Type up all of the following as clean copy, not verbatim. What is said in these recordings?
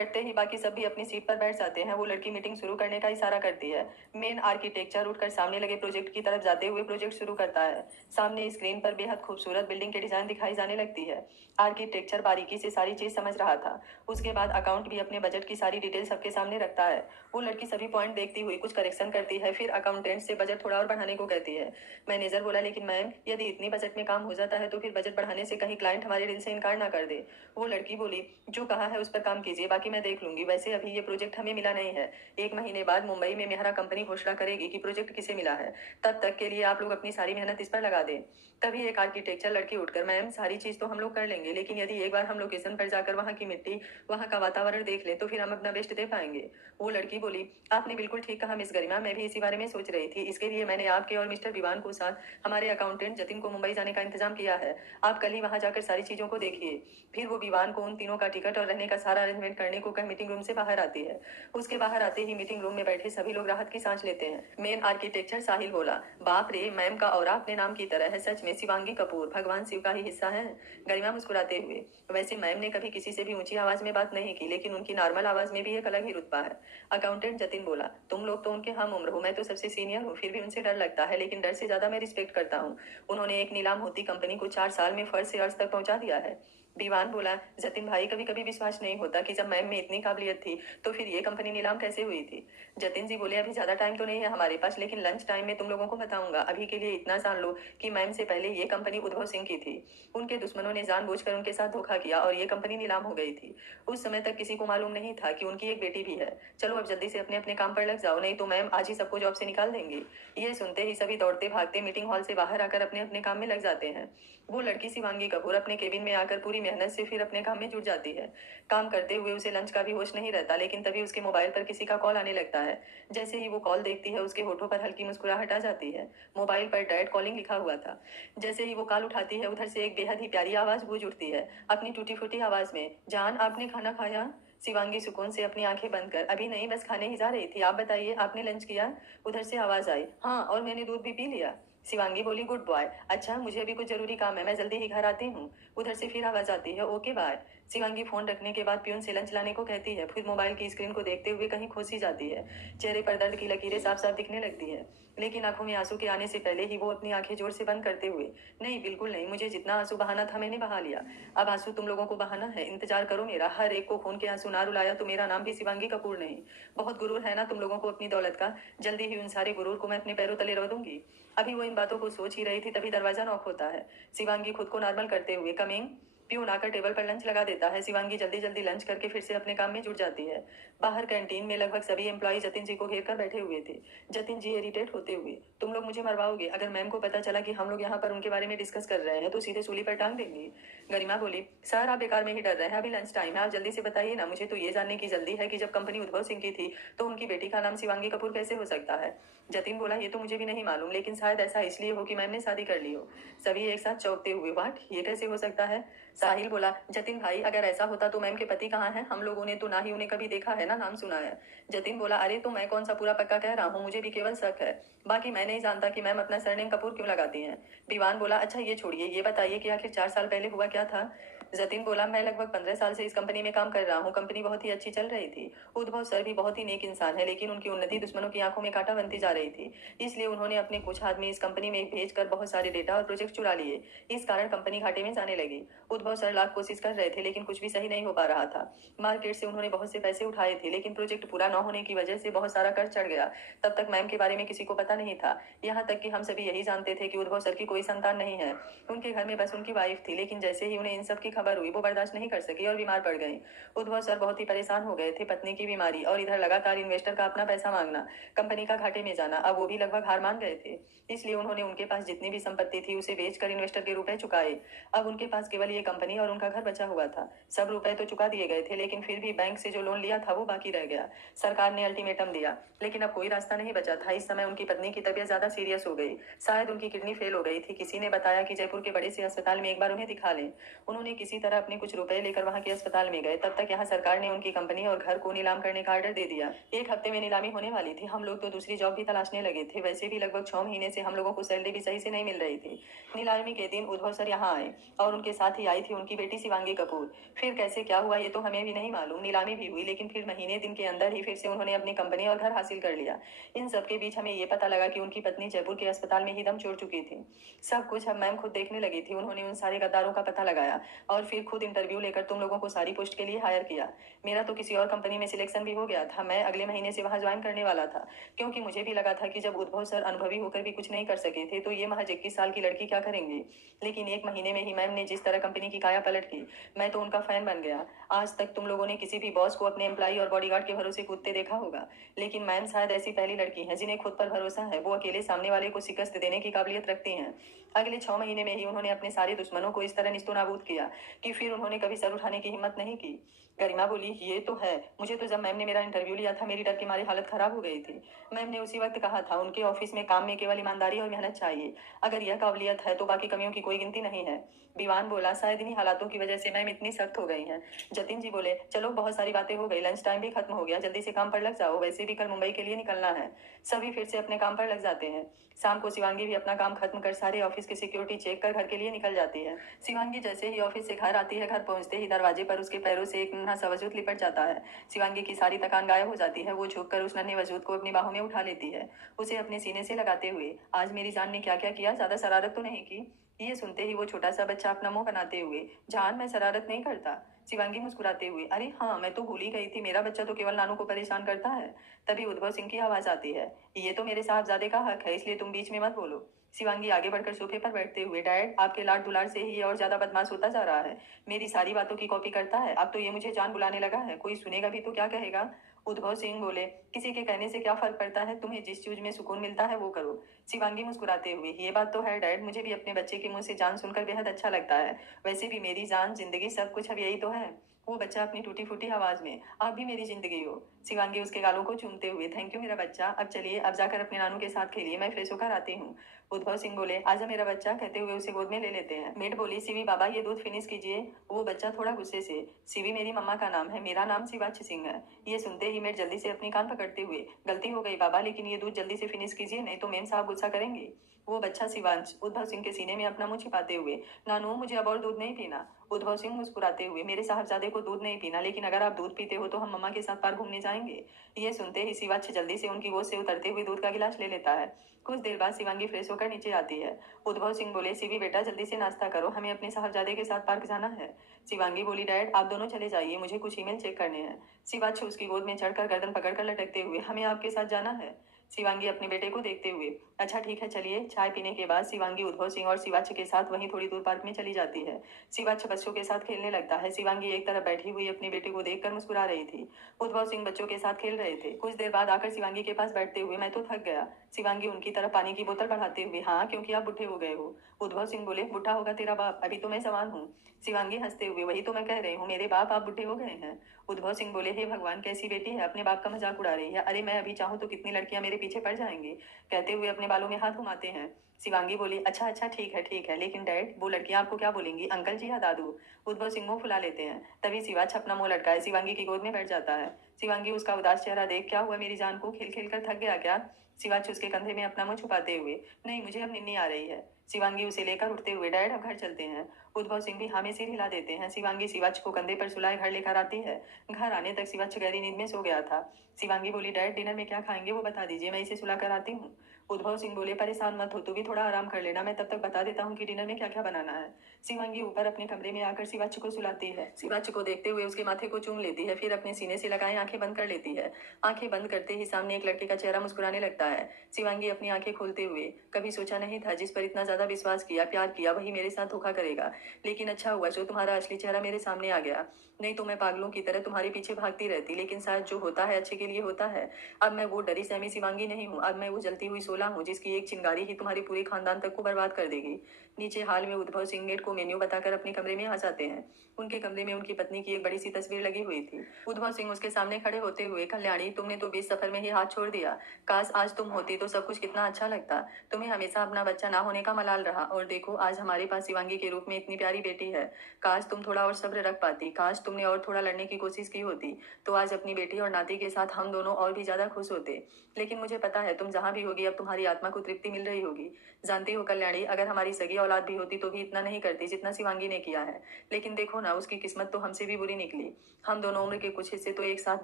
बैठते ही बाकी सब भी अपनी सीट पर बैठ जाते हैं। वो लड़की मीटिंग शुरू करने का इशारा करती है। मेन आर्किटेक्चर उठकर सामने लगे प्रोजेक्ट की तरफ जाते हुए प्रोजेक्ट शुरू करता है। सामने स्क्रीन पर बेहद खूबसूरत बिल्डिंग के डिजाइन दिखाई जाने लगती है। आर्किटेक्चर बारीकी से सारी चीज समझ रहा था। उसके बाद अकाउंट भी अपने बजट की सारी डिटेल सबके सामने रखता है। वो लड़की सभी पॉइंट देखती हुई कुछ करेक्शन करती है, फिर अकाउंटेंट से बजट थोड़ा और बढ़ाने को कहती है। मैनेजर बोला, लेकिन मैम, यदि इतनी बजट में काम हो जाता है तो फिर बजट बढ़ाने से कहीं क्लाइंट हमारे डील से इनकार ना कर दे। वो लड़की बोली, जो कहा है उस पर काम कीजिए, बाकी मैं देख लूंगी। वैसे अभी ये प्रोजेक्ट हमें मिला नहीं है। 1 महीने बाद मुंबई में मेहरा कंपनी घोषणा करेगी कि प्रोजेक्ट किसे मिला है। तब तक के लिए आप लोग अपनी सारी मेहनत इस पर लगा दें। तभी एक आर्किटेक्चर लड़की उठकर, मैम, सारी चीज तो हम लोग कर लेंगे, लेकिन यदि एक बार हम लोकेशन पर जाकर वहाँ की मिट्टी, वहाँ का वातावरण देख ले तो फिर हम अपना बेस्ट दे पाएंगे। वो लड़की बोली, आपने बिल्कुल ठीक कहा मिस गरिमा, मैं भी इसी बारे में सोच रही थी। इसके लिए मैंने आपके और मिस्टर विवान को साथ हमारे अकाउंटेंट जतिन को मुंबई जाने का इंतजाम किया है। आप कल ही वहां जाकर सारी चीजों को देखिए। फिर वो विवान को उन तीनों का टिकट और रहने का सारा अरेंजमेंट करने को कह मीटिंग रूम से बाहर आती है। उसके बाहर आते ही मीटिंग रूम में बैठे सभी लोग राहत की सांस लेते हैं। मेन आर्किटेक्चर साहिल बोला, बाप रे, मैम का और अपने नाम की तरह है। सच में शिवांगी कपूर भगवान शिव का ही हिस्सा है। गरिमा मुस्कुराते हुए, वैसे मैम ने कभी किसी से भी ऊंची आवाज में बात नहीं की, लेकिन उनकी नॉर्मल आवाज में भी एक अलग ही रुतबा है। अकाउंटेंट जतिन बोला, तुम लोग तो उनके हम उम्र हो, मैं तो सबसे सीनियर हूँ, फिर भी उनसे डर लगता है, लेकिन डर से ज्यादा मैं रिस्पेक्ट करता हूँ। उन्होंने एक नीलाम होती कंपनी को 4 साल में फर्श से अर्श तक पहुंचा दिया है। दीवान बोला, जतिन भाई, कभी कभी विश्वास नहीं होता कि जब मैम में इतनी काबिलियत थी तो फिर ये कंपनी नीलाम कैसे हुई थी। जतिन जी बोले, अभी ज्यादा टाइम तो नहीं है हमारे पास, लेकिन लंच टाइम में तुम लोगों को बताऊंगा। अभी के लिए इतना जान लो कि मैम से पहले ये कंपनी उद्भव सिंह की थी। उनके दुश्मनों ने जानबूझकर उनके साथ धोखा किया और ये कंपनी नीलाम हो गई थी। उस समय तक किसी को मालूम नहीं था कि उनकी एक बेटी भी है। चलो अब जल्दी से अपने अपने काम पर लग जाओ, नहीं तो मैम आज ही सबको जॉब से निकाल देंगी। ये सुनते ही सभी दौड़ते भागते मीटिंग हॉल से बाहर आकर अपने अपने काम में लग जाते हैं। वो लड़की शिवांगी कपूर अपने केबिन में आकर पूरी मेहनत से फिर अपने काम में जुट जाती है। काम करते हुए उसे लंच का भी होश नहीं रहता, लेकिन तभी उसके मोबाइल पर किसी का कॉल आने लगता है। जैसे ही वो कॉल देखती है उसके होठों पर हल्की मुस्कुराहट आ जाती है। मोबाइल पर डैड कॉलिंग लिखा हुआ था। जैसे ही वो कॉल उठाती है उधर से एक बेहद ही प्यारी आवाज गूंज उठती है, अपनी टूटी फूटी आवाज में, जान, आपने खाना खाया? शिवांगी सुकून से अपनी आंखें बंद कर, अभी नहीं, बस खाने ही जा रही थी। आप बताइए, आपने लंच किया? उधर से आवाज आई, हाँ, और मैंने दूध भी पी लिया। शिवांगी बोली, गुड बॉय। अच्छा, मुझे अभी कुछ जरूरी काम है, मैं जल्दी ही घर आती हूँ। उधर से फिर आवाज आती है, ओके बाय। शिवांगी फोन रखने के बाद प्यून से लंच लाने को कहती है, फिर मोबाइल की स्क्रीन को देखते हुए कहीं खो सी जाती है। चेहरे पर दर्द की लकीरें साफ साफ दिखने लगती है, लेकिन आंखों में आंसू के आने से पहले ही वो अपनी आंखें जोर से बंद करते हुए, नहीं, बिल्कुल नहीं, मुझे जितना आंसू बहाना था मैंने बहा लिया। अब आंसू तुम लोगों को बहाना है, इंतजार करो मेरा। हर एक को खून के आंसू ना रुलाया तो मेरा नाम भी शिवांगी कपूर नहीं। बहुत गुरूर है ना तुम लोगों को अपनी दौलत का। जल्दी ही उन सारे गुरूर को मैं अपने पैरों तले रख दूंगी। अभी वो इन बातों को सोच ही रही थी तभी दरवाजा नॉक होता है। शिवांगी खुद को नॉर्मल करते हुए, कमिंग। प्यून आकर टेबल पर लंच लगा देता है। शिवांगी जल्दी जल्दी लंच करके फिर से अपने काम में जुट जाती है। बाहर कैंटीन में लगभग सभी एम्प्लॉय जतिन जी को घेर कर बैठे हुए थे। जतिन जी इरिटेट होते हुए, तुम लोग मुझे मरवाओगे? अगर मैम को पता चला कि हम लोग यहाँ पर उनके बारे में डिस्कस कर रहे हैं तो सीधे सूली पर टांग देंगी। गरिमा बोली, सर आप बेकार में ही डर रहे हैं, अभी लंच टाइम है, आप जल्दी से बताइए ना। मुझे तो ये जानने की जल्दी है कि जब कंपनी उद्भव सिंह की थी तो उनकी बेटी का नाम शिवांगी कपूर कैसे हो सकता है। जतिन बोला, ये तो मुझे भी नहीं मालूम, लेकिन शायद ऐसा इसलिए हो कि मैम ने शादी कर ली हो। सभी एक साथ चौंकते हुए, वाट, ये कैसे हो सकता है? साहिल बोला, जतिन भाई, अगर ऐसा होता तो मैम के पति कहाँ हैं? हम लोगों ने तो ना ही उन्हें कभी देखा है ना नाम सुना है। जतिन बोला, अरे तो मैं कौन सा पूरा पक्का कह रहा हूँ, मुझे भी केवल शक है। बाकी मैं नहीं जानता कि मैम अपना सरनेम कपूर क्यों लगाती हैं। दीवान बोला, अच्छा ये छोड़िए, ये बताइए कि आखिर 4 साल पहले हुआ क्या था। जतिन बोला, मैं लगभग 15 साल से इस कंपनी में काम कर रहा हूँ। कंपनी बहुत ही अच्छी चल रही थी। उद्भव सर भी बहुत ही नेक इंसान है, लेकिन उनकी उन्नति दुश्मनों की आंखों में कांटा बनती जा रही थी। इसलिए उन्होंने अपने कुछ आदमी इस कंपनी में भेजकर बहुत सारे डेटा और प्रोजेक्ट चुरा लिए। इस कारण कंपनी घाटे में जाने लगी। उद्भव सर लाख कोशिश कर रहे थे, लेकिन कुछ भी सही नहीं हो पा रहा था। मार्केट से उन्होंने बहुत से पैसे उठाए थे, लेकिन प्रोजेक्ट पूरा न होने की वजह से बहुत सारा कर्ज चढ़ गया। तब तक मैम के बारे में किसी को पता नहीं था। यहाँ तक कि हम सभी यही जानते थे कि उद्भव सर की कोई संतान नहीं है। उनके घर में बस उनकी वाइफ थी, लेकिन जैसे ही उन्हें इन सब की खबर हुई वो बर्दाश्त नहीं कर सकी और बीमार पड़ गई। उद्भव सर बहुत ही परेशान हो गए थे, पत्नी की बीमारी और इधर लगातार इन्वेस्टर का अपना पैसा मांगना, कंपनी का घाटे में जाना। अब वो भी लगभग हार मान गए थे। इसलिए उन्होंने उनके पास जितनी भी संपत्ति थी उसे बेचकर इन्वेस्टर के रुपए चुकाए। अब उनके पास केवल ये कंपनी और उनका घर बचा हुआ था। सब रुपए तो चुका दिए गए थे, लेकिन फिर भी बैंक से जो लोन लिया था वो बाकी रह गया। सरकार ने अल्टीमेटम दिया, लेकिन अब कोई रास्ता नहीं बचा था। इस समय उनकी पत्नी की तबीयत ज्यादा सीरियस हो गई, शायद उनकी किडनी फेल हो गई थी। किसी ने बताया कि जयपुर के बड़े से अस्पताल में एक बार उन्हें दिखा लें। उन्होंने किसी किसी तरह अपने कुछ रुपए लेकर वहां के अस्पताल में गए। तब तक यहाँ सरकार ने उनकी कंपनी और घर को नीलाम करने का ऑर्डर दे दिया। 1 हफ्ते में नीलामी होने वाली थी। हम लोग तो दूसरी जॉब भी तलाशने लगे थे। वैसे भी लगभग 6 महीने से हम लोगों को सैलरी भी सही से नहीं मिल रही थी। नीलामी के दिन उद्धव सर यहाँ आए और उनके साथ ही आई थी उनकी बेटी शिवांगी कपूर। फिर कैसे क्या हुआ ये तो हमें भी नहीं मालूम। नीलामी भी हुई, लेकिन फिर महीने दिन के अंदर ही फिर से उन्होंने अपनी कंपनी और घर हासिल कर लिया। इन सब के बीच हमें ये पता लगा कि उनकी पत्नी जयपुर के अस्पताल में ही दम छोड़ चुकी थी। सब कुछ अब मैम खुद देखने लगी थी। उन्होंने उन सारे गद्दारों का पता लगाया और फिर खुद इंटरव्यू लेकर तुम लोगों को सारी पोस्ट के लिए हायर किया। मेरा तो किसी और कंपनी में सिलेक्शन भी हो गया था। मैं अगले महीने से वहां ज्वाइन करने वाला था, क्योंकि मुझे भी लगा था कि जब उद्धव सर अनुभवी होकर भी कुछ नहीं कर सके थे तो ये महज 21 साल की लड़की क्या करेंगे। लेकिन 1 महीने में ही मैम ने जिस तरह कंपनी की काया पलट की, मैं तो उनका फैन बन गया। आज तक तुम लोगों ने किसी भी बॉस को अपने एम्प्लॉय और बॉडीगार्ड के भरोसे कूदते देखा होगा, लेकिन मैम शायद ऐसी पहली लड़की है जिन्हें खुद पर भरोसा है। वो अकेले सामने वाले को शिकस्त देने की काबिलियत रखती हैं। अगले 6 महीने में ही उन्होंने अपने सारे दुश्मनों को इस तरह निस्तोनाबूद किया कि फिर उन्होंने कभी सर उठाने की हिम्मत नहीं की। गरिमा बोली, ये तो है। मुझे तो जब मैम ने मेरा इंटरव्यू लिया था मेरी डर के मारे हालत खराब हो गई थी। मैम ने उसी वक्त कहा था उनके ऑफिस में काम में केवल ईमानदारी और मेहनत चाहिए। अगर यह काबिलियत है तो बाकी कमियों की कोई गिनती नहीं है। विवान बोला, शायद इन्हीं हालातों की वजह से मैम इतनी सख्त हो गई हैं। जतिन जी बोले, चलो बहुत सारी बातें हो गई, लंच टाइम भी खत्म हो गया, जल्दी से काम पर लग जाओ, वैसे भी कल मुंबई के लिए निकलना है। सभी फिर से अपने काम पर लग जाते हैं। शाम को शिवांगी भी अपना काम खत्म कर सारे ऑफिस की सिक्योरिटी चेक कर घर के लिए निकल जाती है। शिवांगी जैसे ही ऑफिस से घर आती है, घर पहुंचते ही दरवाजे पर उसके पैरों से एक नन्हा सा वजूद लिपट जाता है। शिवांगी की सारी थकान गायब हो जाती है। वो झुककर उस नन्हे वजूद को अपनी बाहों में उठा लेती है, उसे अपने सीने से लगाते हुए। आज मेरी जान ने क्या क्या किया, ज्यादा शरारत तो नहीं की? ये सुनते ही वो छोटा सा बच्चा अपना मुंह बनाते हुए, जान मैं शरारत नहीं करता। शिवांगी मुस्कुराते हुए, अरे हाँ, मैं तो भूल ही गई थी, मेरा बच्चा तो केवल नानू को परेशान करता है। तभी उद्धव सिंह की आवाज आती है, ये तो मेरे साहबजादे का हक है, इसलिए तुम बीच में मत बोलो। शिवांगी आगे बढ़कर सोफे पर बैठते हुए, डैड आपके लाड दुलार से ही ये और ज्यादा बदमाश होता जा रहा है। मेरी सारी बातों की कॉपी करता है। अब तो ये मुझे जान बुलाने लगा है, कोई सुनेगा भी तो क्या कहेगा। उद्धव सिंह बोले, किसी के कहने से क्या फर्क पड़ता है, तुम्हें जिस चीज में सुकून मिलता है वो करो। शिवांगी मुस्कुराते हुए, ये बात तो है डैड, मुझे भी अपने बच्चे के मुंह से जान सुनकर बेहद अच्छा लगता है। वैसे भी मेरी जान जिंदगी सब कुछ अब यही तो है। वो बच्चा अपनी टूटी फूटी आवाज में, आप भी मेरी जिंदगी हो। शिवांगी उसके गालों को चूमते हुए, थैंक यू मेरा बच्चा, अब चलिए, अब जाकर अपने नानू के साथ खेलिए, मैं फ्रेश होकर आती हूँ। उद्धव सिंह बोले, आजा मेरा बच्चा, कहते हुए उसे गोद में ले लेते हैं। मेड बोली, सीवी बाबा ये दूध फिनिश कीजिए। वो बच्चा थोड़ा गुस्से से, सीवी मेरी मम्मा का नाम है, मेरा नाम शिवाच सिंह है। ये सुनते ही मेड जल्दी से अपनी कान पकड़ते हुए, गलती हो गई बाबा, लेकिन ये दूध जल्दी से फिनिश कीजिए, नहीं तो मेम साहब गुस्सा करेंगे। वो बच्चा शिवांश उद्धव सिंह के सीने में अपना मुंह छिपाते हुए, नानू मुझे अब और दूध नहीं पीना। उद्धव सिंह मुस्कुराते हुए, मेरे साहबजादे को दूध नहीं पीना, लेकिन अगर आप दूध पीते हो तो हम मम्मा के साथ पार्क घूमने जाएंगे। ये सुनते ही शिवाच जल्दी से उनकी गोद से उतरते हुए दूध का गिलास ले लेता है। कुछ देर बाद शिवांगी फ्रेश होकर नीचे आती है। उद्धव सिंह बोले, शिवी बेटा जल्दी से नाश्ता करो, हमें अपने साहबजादे के साथ पार्क जाना है। शिवांगी बोली, डैड आप दोनों चले जाइए, मुझे कुछ ईमेल चेक करने हैं। शिवाच उसकी गोद में चढ़कर गर्दन पकड़कर लटकते हुए, हमें आपके साथ जाना है। शिवांगी अपने बेटे को देखते हुए, अच्छा ठीक है चलिए। चाय पीने के बाद शिवांगी उद्धव सिंह और शिवाच के साथ वहीं थोड़ी दूर पार्क में चली जाती है। शिवाच बच्चों के साथ खेलने लगता है। शिवांगी एक तरफ बैठी हुई अपने बेटे को देखकर मुस्कुरा रही थी। उद्धव सिंह बच्चों के साथ खेल रहे थे। कुछ देर बाद आकर शिवांगी के पास बैठते हुए, मैं तो थक गया। शिवांगी उनकी तरफ पानी की बोतल बढ़ाते हुए, हाँ क्योंकि आप बुढ़े हो गए हो। उद्धव सिंह बोले, बुढ़ा होगा तेरा बाप, अभी तो मैं जवान हूँ। शिवांगी हंसते हुए, वही तो मैं कह रही हूँ, मेरे बाप आप बुढ़े हो गए हैं। उद्धव सिंह बोले, हे भगवान, कैसी बेटी है, अपने बाप का मजाक उड़ा रही है। अरे मैं अभी चाहूँ तो कितनी लड़कियां मेरे पीछे पड़ जाएंगी। कहते हुए अपने बालों में हाथ घुमाते हैं। शिवांगी बोली, अच्छा अच्छा ठीक है, लेकिन डैड वो लड़कियां आपको क्या बोलेंगी, अंकल जी या दादू। उद्धव सिंह मुंह फुला लेते हैं। तभी शिवाच अपना मुंह लटकाए शिवांगी की गोद में बैठ जाता है। शिवांगी उसका उदास चेहरा देख, क्या हुआ मेरी जान को, खेल खेल कर थक गया क्या। शिवाच उसके कंधे में अपना मुंह छुपाते हुए, नहीं मुझे अब निन्नी आ रही है। शिवांगी उसे लेकर उठते हुए, डैड अब घर चलते हैं। उद्धव सिंह भी हाँ में सिर हिला देते हैं। शिवांगी शिवाच को कंधे पर सुलाए घर लेकर आती है। घर आने तक शिवाच गहरी नींद में सो गया था। शिवांगी बोली, डैड डिनर में क्या खाएंगे वो बता दीजिए, मैं इसे सुला कर आती हूँ। उद्धव सिंह बोले, परेशान मत हो, तू भी थोड़ा आराम कर लेना, मैं तब तक बता देता हूँ कि डिनर में क्या क्या बनाना है। शिवांगी ऊपर अपने कमरे में आकर शिवाच को सुलाती है। शिवाच को देखते हुए उसके माथे को चूम लेती है, फिर अपने सीने से लगाए आंखें बंद कर लेती है। आंखें बंद करते ही सामने एक लड़के का चेहरा मुस्कुराने लगता है। शिवांगी अपनी आंखें खोलते हुए, कभी सोचा नहीं था जिस पर इतना ज्यादा विश्वास किया, प्यार किया, वही मेरे साथ धोखा करेगा। लेकिन अच्छा हुआ जो तुम्हारा असली चेहरा मेरे सामने आ गया। नहीं तो मैं पागलों की तरह तुम्हारे पीछे भागती रहती, लेकिन शायद जो होता है अच्छे के लिए होता है। अब मैं वो डरी सहमी शिवांगी नहीं हूँ, अब मैं वो जलती हुई शोला हूँ जिसकी एक चिंगारी ही तुम्हारे पूरे खानदान तक को बर्बाद कर देगी। नीचे हाल में उद्भव सिंह गेट को मेन्यू बताकर अपने कमरे में आ जाते हैं। उनके कमरे में उनकी पत्नी की एक बड़ी सी तस्वीर लगी हुई थी। उद्भव सिंह उसके सामने खड़े होते हुए, कल्याणी तुमने तो बीच सफर में ही हाथ छोड़ दिया। काश आज तुम होती तो सब कुछ कितना अच्छा लगता। तुम्हें हमेशा अपना बच्चा ना होने का मलाल रहा, और देखो आज हमारे पास शिवांगी के रूप में इतनी प्यारी बेटी है। काश तुम थोड़ा और सब्र रख पाती, काश तुमने और थोड़ा लड़ने की कोशिश की होती, तो आज अपनी बेटी और नाती के साथ हम दोनों और भी ज्यादा खुश होते। लेकिन मुझे पता है तुम जहां भी होगी अब तुम्हारी आत्मा को तृप्ति मिल रही होगी। जानती हो कल्याणी, अगर हमारी सगी औलाद भी होती तो भी इतना नहीं करती जितना शिवांगी ने किया है। लेकिन देखो ना, उसकी किस्मत तो हमसे भी बुरी निकली। हम दोनों उम्र के कुछ हिस्से तो एक साथ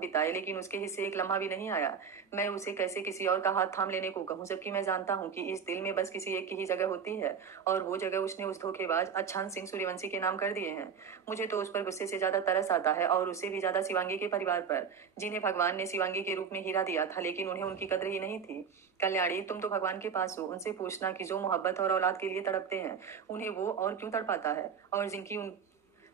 बिताए, लेकिन उसके हिस्से एक लम्हा भी नहीं आया। मैं उसे कैसे किसी और का हाथ थाम लेने को कहूँ, जबकि मैं जानता हूँ कि इस दिल में बस किसी एक की ही जगह होती है, और वो जगह उसने उस धोखेबाज अच्छान सिंह सूर्यवंशी के नाम कर दिए हैं। मुझे तो उस पर गुस्से से ज्यादा तरस आता है, और उससे भी ज्यादा शिवांगी के परिवार पर, जिन्हें भगवान ने शिवांगी के रूप में हीरा दिया था, लेकिन उन्हें उनकी कद्र ही नहीं थी। कल्याणी तुम तो भगवान के पास हो, उनसे पूछना कि जो मोहब्बत और औलाद के लिए तड़पते हैं, उन्हें वो और क्यों तड़पाता है,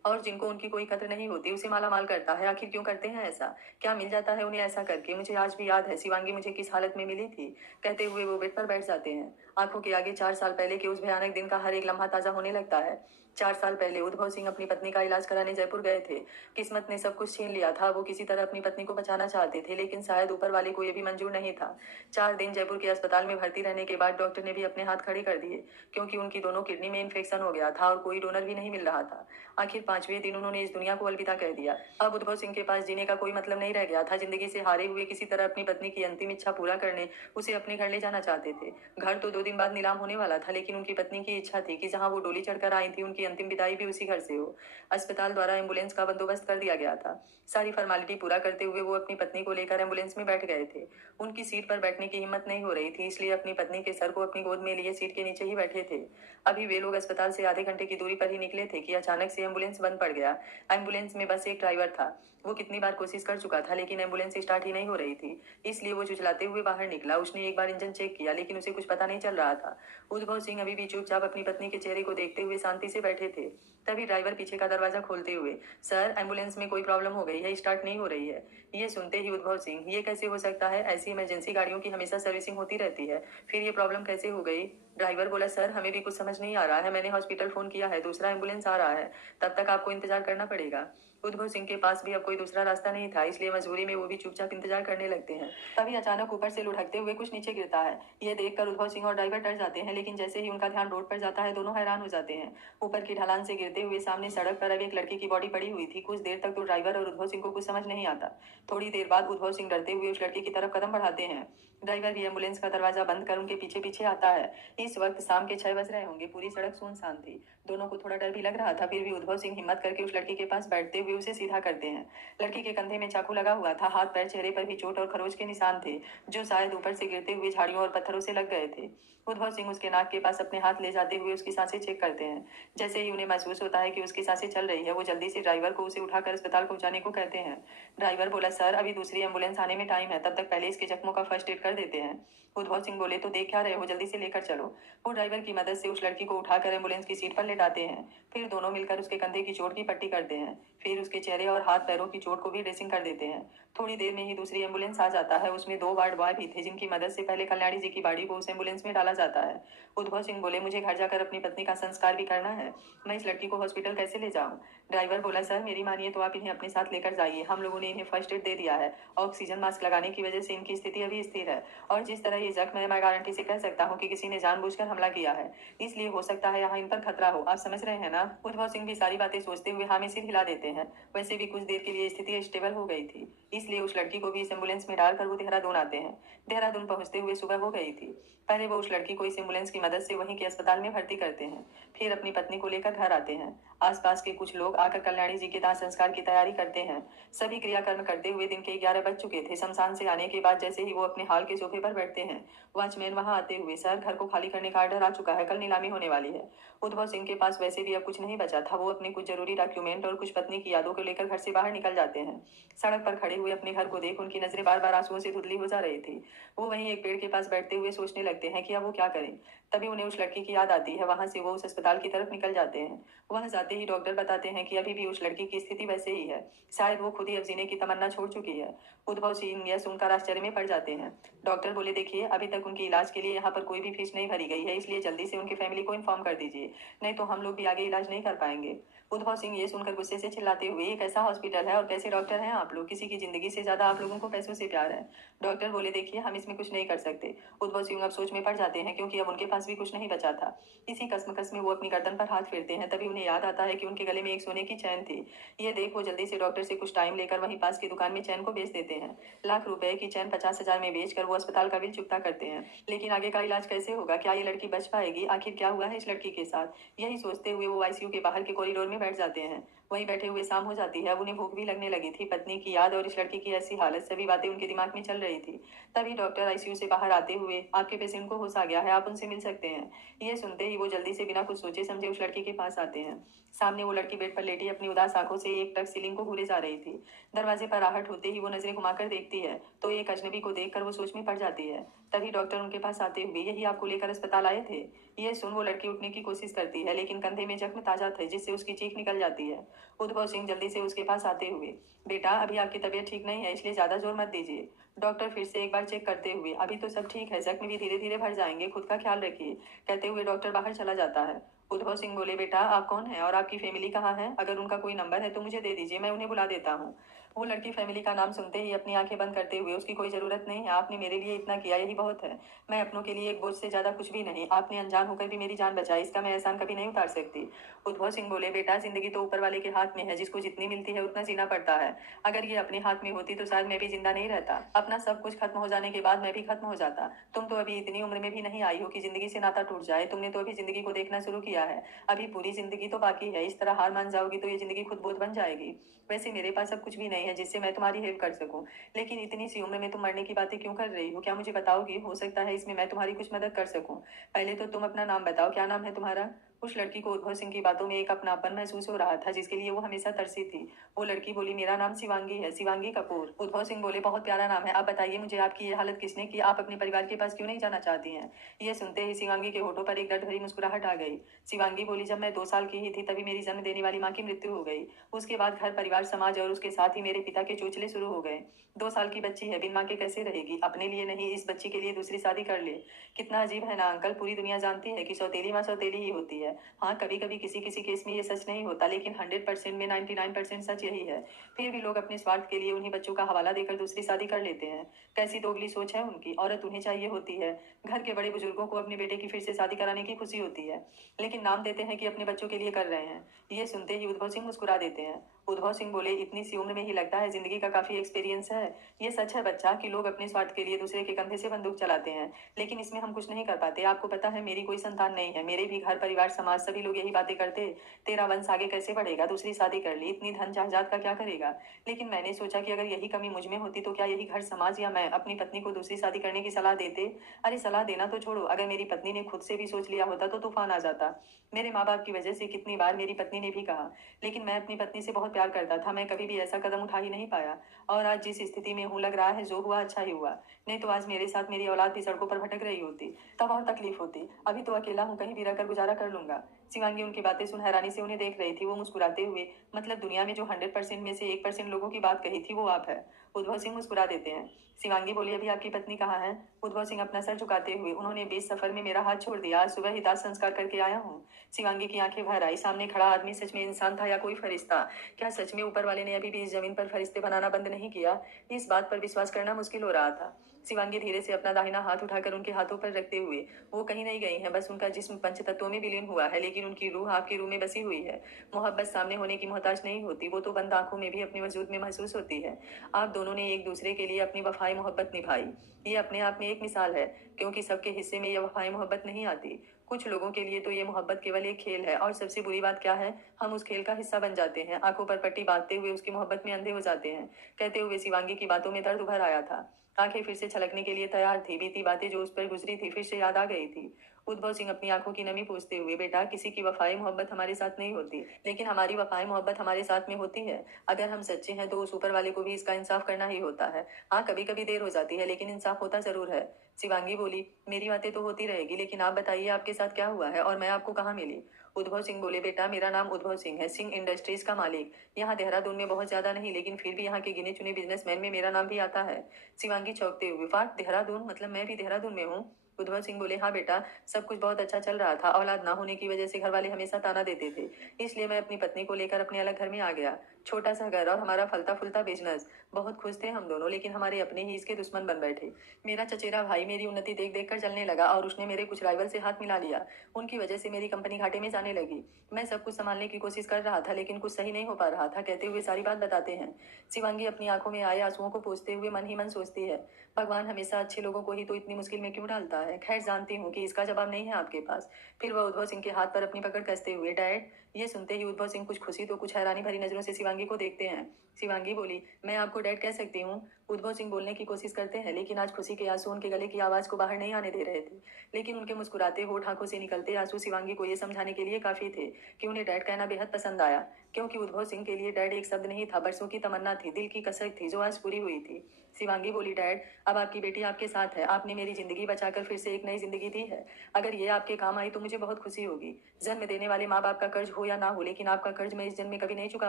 और जिनको उनकी कोई कद्र नहीं होती उसे माला माल करता है। आखिर क्यों करते हैं ऐसा? क्या मिल जाता है उन्हें ऐसा करके? मुझे आज भी याद है शिवांगी मुझे किस हालत में मिली थी। कहते हुए वो बेड पर बैठ जाते हैं। आंखों के आगे 4 साल पहले के उस भयानक दिन का हर एक लम्हा ताजा होने लगता है। 4 साल पहले उद्भव सिंह अपनी पत्नी का इलाज कराने जयपुर गए थे। किस्मत ने सब कुछ छीन लिया था। वो किसी तरह अपनी पत्नी को बचाना चाहते थे, लेकिन शायद ऊपर वाले को यह भी मंजूर नहीं था। 4 दिन जयपुर के अस्पताल में भर्ती रहने के बाद डॉक्टर ने भी अपने हाथ खड़े कर दिए, क्योंकि उनकी दोनों किडनी में इन्फेक्शन हो गया था और कोई डोनर भी नहीं मिल रहा था। आखिर 5वें दिन उन्होंने इस दुनिया को अलविदा कह दिया। अब उद्भव सिंह के पास जीने का कोई मतलब नहीं रह गया था। जिंदगी से हारे हुए किसी तरह अपनी पत्नी की अंतिम इच्छा पूरा करने उसे अपने घर ले जाना चाहते थे। घर तो 2 दिन बाद नीलाम होने वाला था, लेकिन उनकी पत्नी की इच्छा थी कि जहां वो डोली चढ़कर आई थी उनकी अंतिम विदाई भी उसी घर से हो। अस्पताल द्वारा एम्बुलेंस का बंदोबस्त कर दिया गया था। सारी फॉर्मेलिटी पूरा करते हुए वो अपनी पत्नी को लेकर एम्बुलेंस में बैठ गए थे। उनकी सीट पर बैठने की हिम्मत नहीं हो रही थी, इसलिए अपनी पत्नी के सर को अपनी गोद में लिए सीट के नीचे ही बैठे थे। अभी वे लोग अस्पताल से आधे घंटे की दूरी पर ही निकले थे कि अचानक से एम्बुलेंस बंद पड़ गया। एम्बुलेंस में बस एक ड्राइवर था। वो कितनी बार कोशिश कर चुका था, लेकिन एम्बुलेंस स्टार्ट ही नहीं हो रही थी। इसलिए वो झुझलाते हुए बाहर निकला। उसने एक बार इंजन चेक किया, लेकिन उसे कुछ पता नहीं चल रहा था। उद्भव सिंह अभी भी चुपचाप अपनी पत्नी के चेहरे को देखते हुए शांति से बैठे थे। तभी ड्राइवर पीछे का दरवाजा खोलते हुए, सर एम्बुलेंस में कोई प्रॉब्लम हो गई है, स्टार्ट नहीं हो रही है। ये सुनते ही उद्भव सिंह, ये कैसे हो सकता है? ऐसी इमरजेंसी गाड़ियों की हमेशा सर्विसिंग होती रहती है, फिर ये प्रॉब्लम कैसे हो गई? ड्राइवर बोला, सर हमें भी कुछ समझ नहीं आ रहा है। मैंने हॉस्पिटल फोन किया है, दूसरा एम्बुलेंस आ रहा है, तब तक आपको इंतजार करना पड़ेगा। उद्भव सिंह के पास भी अब कोई दूसरा रास्ता नहीं था, इसलिए मजबूरी में वो भी चुपचाप इंतजार करने लगते हैं। तभी अचानक ऊपर से लुढ़कते हुए कुछ नीचे गिरता है। ये देखकर उद्भव सिंह और ड्राइवर डर जाते हैं, लेकिन जैसे ही उनका ध्यान रोड पर जाता है दोनों हैरान हो जाते हैं। ऊपर की ढलान से गिरते हुए सामने सड़क पर अब एक लड़की की बॉडी पड़ी हुई थी। कुछ देर तक तो ड्राइवर और उद्भव सिंह को कुछ समझ नहीं आता। थोड़ी देर बाद उद्भव सिंह डरते हुए उस लड़की की तरफ कदम बढ़ाते हैं। ड्राइवर भी एम्बुलेंस का दरवाजा बंद कर उनके पीछे पीछे आता है। इस वक्त शाम के 6 बज रहे होंगे। पूरी सड़क सुनसान थी। दोनों को थोड़ा डर भी लग रहा था, फिर भी उद्भव सिंह हिम्मत करके उस लड़की के पास बैठते हुए उसे सीधा करते हैं। लड़की के कंधे में चाकू लगा हुआ था। हाथ पैर चेहरे पर भी चोट और खरोच के निशान थे, जो शायद ऊपर से गिरते हुए झाड़ियों और पत्थरों से लग गए थे। उद्भव सिंह उसके नाक के पास अपने हाथ ले जाते हुए उसकी सांसें चेक करते हैं। जैसे ही उन्हें महसूस होता है कि उसकी सांसें चल रही है, वो जल्दी से ड्राइवर को उसे उठाकर अस्पताल पहुंचाने को कहते हैं। ड्राइवर बोला, सर अभी दूसरी एम्बुलेंस आने में टाइम है, तब तक पहले इसके जख्मों का फर्स्ट एड कर देते हैं। उद्भव सिंह बोले, तो देख क्या रहे हो, जल्दी से लेकर चलो। वो ड्राइवर की मदद से उस लड़की को उठाकर एम्बुलेंस की सीट पर लेटाते हैं। फिर दोनों मिलकर उसके कंधे की चोट की पट्टी करते हैं। फिर उसके चेहरे और हाथ पैरों की चोट को भी ड्रेसिंग कर देते हैं। थोड़ी देर में ही दूसरी एम्बुलेंस आ जाता है। उसमें 2 वार्ड बॉय भी थे, जिनकी मदद से पहले कल्याणी जी की बॉडी को उस एम्बुलेंस में डाला जाता है। उद्भव सिंह बोले, मुझे घर जाकर अपनी पत्नी का संस्कार भी करना है। मैं इस लड़की को हॉस्पिटल कैसे ले जाऊं? ड्राइवर बोला, सर मेरी मानिए तो आप इन्हें अपने साथ लेकर जाइए। हम लोगों ने इन्हें फर्स्ट एड दे दिया है। ऑक्सीजन मास्क लगाने की वजह से इनकी स्थिति अभी स्थिर है, और जिस तरह ये जख्म है, मैं गारंटी से कह सकता हूँ कि किसी ने जानबूझकर हमला किया है। इसलिए हो सकता है यहाँ इन पर खतरा हो। आप समझ रहे हैं ना? उद्भव सिंह भी सारी बातें सोचते हुए हाँ में सिर हिला देते हैं। वैसे भी कुछ देर के लिए स्थिति स्टेबल हो गई थी, इसलिए उस लड़की को भी इस एम्बुलेंस में डालकर वो देहरादून आते हैं। देहरादून पहुंचते हुए सुबह हो गई थी। पहले वो उस लड़की को इस एम्बुलेंस की मदद से वहीं के अस्पताल में भर्ती करते हैं। फिर अपनी पत्नी को लेकर घर आते हैं। आसपास के कुछ लोग आकर कल्याणी जी के दाह संस्कार की तैयारी करते हैं। सभी क्रियाकर्म करते हुए दिन के 11 बज चुके थे। शमशान से आने के बाद जैसे ही वो अपने हाल के सोफे पर बैठते हैं, वॉचमैन वहां आते हुए, सर घर को खाली करने का ऑर्डर आ चुका है, कल नीलामी होने वाली है। उद्भव सिंह के पास वैसे भी अब कुछ नहीं बचा था। वो अपने कुछ जरूरी डॉक्यूमेंट और कुछ पत्नी की यादों को लेकर घर से बाहर निकल जाते हैं। सड़क पर खड़े हुए अपने घर को देख उनकी नजरें बार बार आंसुओं से धुंधली हो जा रही थी। वो वहीं एक पेड़ के पास बैठते हुए सोचने लगते हैं कि अब वो क्या करें। तभी उन्हें उस लड़की की याद आती है। वहां से वो उस अस्पताल की तरफ निकल जाते हैं। वहां जाते ही डॉक्टर बताते हैं कि अभी भी उस लड़की की स्थिति वैसे ही है। शायद वो खुद ही अब जीने की तमन्ना छोड़ चुकी है। उद्भव सिंह यह सुनकर आश्चर्य में पड़ जाते हैं। डॉक्टर बोले, देखिए, अभी तक उनके इलाज के लिए यहाँ पर कोई भी फीस नहीं भरी गई है, इसलिए जल्दी से उनकी फैमिली को इन्फॉर्म कर दीजिए, नहीं तो हम लोग भी आगे इलाज नहीं कर पाएंगे। उद्भव सिंह ये सुनकर गुस्से से चिल्लाते हुए, ये कैसा हॉस्पिटल है और कैसे डॉक्टर हैं आप लोग? किसी की जिंदगी से ज्यादा आप लोगों को पैसों से प्यार है। डॉक्टर बोले, देखिए, हम इसमें कुछ नहीं कर सकते। उद्भव सिंह अब सोच में पड़ जाते हैं, क्योंकि अब उनके पास भी कुछ नहीं बचा था। इसी कसमकस में वो अपनी गर्दन पर हाथ फेरते हैं। तभी उन्हें याद आता है कि उनके गले में एक सोने की चैन थी। ये देख वो जल्दी से डॉक्टर से कुछ टाइम लेकर वहीं पास की दुकान में चैन को बेच देते हैं। लाख रुपए की चैन 50,000 में बेचकर वो अस्पताल का बिल चुकता करते हैं। लेकिन आगे का इलाज कैसे होगा? क्या ये लड़की बच पाएगी? आखिर क्या हुआ है इस लड़की के साथ? यही सोचते हुए वो आईसीयू के बाहर के कॉरिडोर में बैठ जाते हैं। वहीं बैठे हुए शाम हो जाती है। अब उन्हें भूख भी लगने लगी थी। पत्नी की याद और इस लड़की की ऐसी हालत, सभी बातें उनके दिमाग में चल रही थी। तभी डॉक्टर आईसीयू से बाहर आते हुए, आपके पेशेंट को होश आ गया है, आप उनसे मिल सकते हैं। ये सुनते ही वो जल्दी से बिना कुछ सोचे समझे उस लड़की के पास आते हैं। सामने वो लड़की बेड पर लेटी अपनी उदास आंखों से एक टक सीलिंग को घूरे जा रही थी। दरवाजे पर आहट होते ही वो नजरें घुमाकर देखती है तो एक अजनबी को देखकर वो सोच में पड़ जाती है। तभी डॉक्टर उनके पास आते हुए, यही आपको लेकर अस्पताल आए थे? ये सुन वो लड़की उठने की कोशिश करती है, लेकिन कंधे में जख्म ताजा थे जिससे उसकी चीख निकल जाती है। उद्भव सिंह जल्दी से उसके पास आते हुए, बेटा, अभी आपकी तबीयत ठीक नहीं है, इसलिए ज्यादा जोर मत दीजिए। डॉक्टर फिर से एक बार चेक करते हुए, अभी तो सब ठीक है, जख्म भी धीरे धीरे भर जाएंगे, खुद का ख्याल रखिए, कहते हुए डॉक्टर बाहर चला जाता है। उद्भव सिंह बोले, बेटा, आप कौन है और आपकी फैमिली कहाँ है? अगर उनका कोई नंबर है तो मुझे दे दीजिए, मैं उन्हें बुला देता हूँ। वो लड़की फैमिली का नाम सुनते ही अपनी आंखें बंद करते हुए, उसकी कोई जरूरत नहीं है, आपने मेरे लिए इतना किया, यही बहुत है। मैं अपनों के लिए एक बोझ से ज्यादा कुछ भी नहीं। आपने अनजान होकर भी मेरी जान बचाई, इसका मैं एहसान कभी नहीं उतार सकती। उद्भव सिंह बोले, बेटा, जिंदगी तो ऊपर वाले के हाथ में है, जिसको जितनी मिलती है उतना जीना पड़ता है। अगर ये अपने हाथ में होती तो शायद मैं भी जिंदा नहीं रहता। अपना सब कुछ खत्म हो जाने के बाद मैं भी खत्म हो जाता। तुम तो अभी इतनी उम्र में भी नहीं आई हो कि जिंदगी से नाता टूट जाए। तुमने तो अभी जिंदगी को देखना शुरू किया है। अभी पूरी जिंदगी तो बाकी है। इस तरह हार मान जाओगी तो ये जिंदगी खुद बोझ बन जाएगी। वैसे मेरे पास अब कुछ भी नहीं है जिससे मैं तुम्हारी हेल्प कर सकूं, लेकिन इतनी सी उम्र में तुम मरने की बातें क्यों कर रही हो? क्या मुझे बताओगी? हो सकता है इसमें मैं तुम्हारी कुछ मदद कर सकूं। पहले तो तुम अपना नाम बताओ, क्या नाम है तुम्हारा? उस लड़की को उद्भव सिंह की बातों में एक अपनापन महसूस हो रहा था जिसके लिए वो हमेशा तरसी थी। वो लड़की बोली, मेरा नाम शिवांगी है, शिवांगी कपूर। उद्भव सिंह बोले, बहुत प्यारा नाम है। आप बताइए मुझे, आपकी ये हालत किसने की? आप अपने परिवार के पास क्यों नहीं जाना चाहती हैं? ये सुनते ही शिवांगी के होठों पर एक दर्द भरी मुस्कुराहट आ गई। शिवांगी बोली, जब मैं 2 साल की ही थी तभी मेरी जन्म देने वाली माँ की मृत्यु हो गई। उसके बाद घर परिवार समाज और उसके साथ ही मेरे पिता के चोचले शुरू हो गए। 2 साल की बच्ची है, बिन माँ के कैसे रहेगी? अपने लिए नहीं, इस बच्ची के लिए दूसरी शादी कर ले। कितना अजीब है ना अंकल। पूरी दुनिया जानती है कि सौतेली माँ सौतेली ही होती है। हाँ, कभी कभी किसी किसी केस में ये सच नहीं होता, लेकिन 100% में 99% सच यही है। फिर भी लोग अपने स्वार्थ के लिए उन्हीं बच्चों का हवाला देकर दूसरी शादी कर लेते हैं। कैसी दोगली सोच है उनकी। औरत उन्हें चाहिए होती है, घर के बड़े बुजुर्गों को अपने बेटे की फिर से शादी कराने की खुशी होती है, लेकिन नाम देते हैं कि अपने बच्चों के लिए कर रहे हैं। ये सुनते ही उद्भव सिंह मुस्कुरा देते हैं। उद्भव सिंह बोले, इतनी सी उम्र में ही लगता है जिंदगी का काफी एक्सपीरियंस है। ये सच है बच्चा कि लोग अपने स्वार्थ के लिए दूसरे के कंधे से बंदूक चलाते हैं, लेकिन इसमें हम कुछ नहीं कर पाते। आपको पता है, मेरी कोई संतान नहीं है। मेरे भी घर परिवार समाज सभी लोग यही बातें करते, तेरा वंश आगे कैसे बढ़ेगा? दूसरी शादी कर ली, इतनी धन जायदाद का क्या करेगा? लेकिन मैंने सोचा कि अगर यही कमी मुझ में होती तो क्या यही घर समाज या मैं अपनी पत्नी को दूसरी शादी करने की सलाह देते? अरे सलाह देना तो छोड़ो, अगर मेरी पत्नी ने खुद से भी सोच लिया होता तो तूफान आ जाता। मेरे माँ बाप की वजह से कितनी बार मेरी पत्नी ने भी कहा, लेकिन मैं अपनी पत्नी से बहुत प्यार करता था। मैं कभी भी ऐसा कदम उठा ही नहीं पाया, और आज जिस स्थिति में हूँ, लग रहा है जो हुआ अच्छा ही हुआ। नहीं तो आज मेरे साथ मेरी औलाद भी सड़कों पर भटक रही होती, तब और तकलीफ होती। अभी तो अकेला हूँ, कहीं भी रहकर गुजारा कर लूंगा। शिवांगी उनकी बातें सुन हैरानी से उन्हें देख रही थी। वो मुस्कुराते हुए, मतलब दुनिया में जो 100% में से 1% लोगों की बात कही थी वो आप है। उद्भव सिंह मुस्कुरा देते हैं। शिवांगी बोली, अभी आपकी पत्नी कहाँ है? उद्भव सिंह अपना सर झुकाते हुए, उन्होंने बीच सफर में मेरा हाथ छोड़ दिया, आज सुबह ही दाह संस्कार करके आया हूँ। शिवांगी की आंखें भर आई। सामने खड़ा आदमी सच में इंसान था या कोई फरिश्ता? क्या सच में ऊपर वाले ने अभी भी इस जमीन पर फरिश्ते बनाना बंद नहीं किया? इस बात पर विश्वास करना मुश्किल हो रहा था। शिवांगी धीरे से अपना दाहिना हाथ उठाकर उनके हाथों पर रखते हुए, वो कहीं नहीं गई है, बस उनका जिस्म पंच तत्वों में विलीन हुआ है, लेकिन उनकी रूह आपकी रूह में बसी हुई है। मोहब्बत सामने होने की मोहताज नहीं होती, वो तो बंद आंखों में भी अपने वजूद में महसूस होती है। आप दोनों ने एक दूसरे के लिए अपनी वफाई मोहब्बत निभाई। ये अपने आप में एक मिसाल है, क्योंकि सबके हिस्से में यह वफाई मोहब्बत नहीं आती। कुछ लोगों के लिए तो ये मोहब्बत केवल एक खेल है और सबसे बुरी बात क्या है, हम उस खेल का हिस्सा बन जाते हैं, आंखों पर पट्टी बांधते हुए उसकी मोहब्बत में अंधे हो जाते हैं। कहते हुए शिवांगी की बातों में दर्द उभर आया था। आंखें फिर से छलकने के लिए तैयार थी। बीती बातें जो उस पर गुजरी थी फिर से याद आ गई थी। उद्भव सिंह अपनी आंखों की नमी पोंछते हुए, बेटा, किसी की वफाई मोहब्बत हमारे साथ नहीं होती, लेकिन हमारी वफाई मोहब्बत हमारे साथ में होती है। अगर हम सच्चे हैं तो उस ऊपर वाले को भी इसका इंसाफ करना ही होता है। हाँ, कभी कभी देर हो जाती है, लेकिन इंसाफ होता जरूर है। शिवांगी बोली, मेरी बातें तो होती रहेगी, लेकिन आप बताइए आपके साथ क्या हुआ है और मैं आपको कहाँ मिली। उद्भव सिंह बोले, बेटा, मेरा नाम उद्भव सिंह है, सिंह इंडस्ट्रीज का मालिक। यहाँ देहरादून में बहुत ज्यादा नहीं, लेकिन फिर भी यहाँ के गिने चुने बिजनेसमैन में मेरा नाम भी आता है। शिवांगी चौंकते हुए, वाट, देहरादून, मतलब मैं भी देहरादून में हूँ। उद्भव सिंह बोले, हाँ बेटा, सब कुछ बहुत अच्छा चल रहा था। औलाद ना होने की वजह से घर वाले हमेशा ताना देते थे, इसलिए मैं अपनी पत्नी को लेकर अपने अलग घर में आ गया। छोटा सा घर और हमारा फलता फुलता बिजनेस। बहुत खुश थे हम दोनों, लेकिन हमारे अपने ही इसके दुश्मन बन बैठे। मेरा चचेरा भाई मेरी उन्नति देख देख कर चलने लगा और उसने मेरे कुछ राइवल से हाथ मिला लिया। उनकी वजह से मेरी कंपनी घाटे में जाने लगी। मैं सब कुछ संभालने की कोशिश कर रहा था, लेकिन कुछ सही नहीं हो पा रहा था। कहते हुए सारी बात बताते हैं। शिवांगी अपनी आंखों में आए आंसुओं को पोंछते हुए मन ही मन सोचती है, भगवान हमेशा अच्छे लोगों को ही तो इतनी मुश्किल में क्यों डालता है। खैर, जानती हूँ कि इसका जवाब नहीं है आपके पास। फिर वह उद्भव सिंह के हाथ पर अपनी पकड़ कसते हुए, डैड। ये सुनते ही उद्भव सिंह कुछ खुशी तो कुछ हैरानी भरी नजरों से शिवांगी को देखते हैं। शिवांगी बोली, मैं आपको डैड कह सकती हूँ। उद्भव सिंह बोलने की कोशिश करते हैं, लेकिन आज खुशी के आंसू उनके गले की आवाज को बाहर नहीं आने दे रहे थे। लेकिन उनके मुस्कुराते होठ, आंखों से निकलते आंसू शिवांगी को ये समझाने के लिए काफी थे कि उन्हें डैड कहना बेहद पसंद आया। क्योंकि उद्भव सिंह के लिए डैड एक शब्द नहीं था, बरसों की तमन्ना थी, दिल की कसक थी, जो आज पूरी हुई थी। शिवांगी बोली, डैड, अब आपकी बेटी आपके साथ है। आपने मेरी जिंदगी बचाकर फिर से एक नई जिंदगी दी है। अगर ये आपके काम आई तो मुझे बहुत खुशी होगी। जन्म देने वाले माँ बाप का कर्ज हो या ना हो, लेकिन आपका कर्ज मैं इस जन्म में कभी नहीं चुका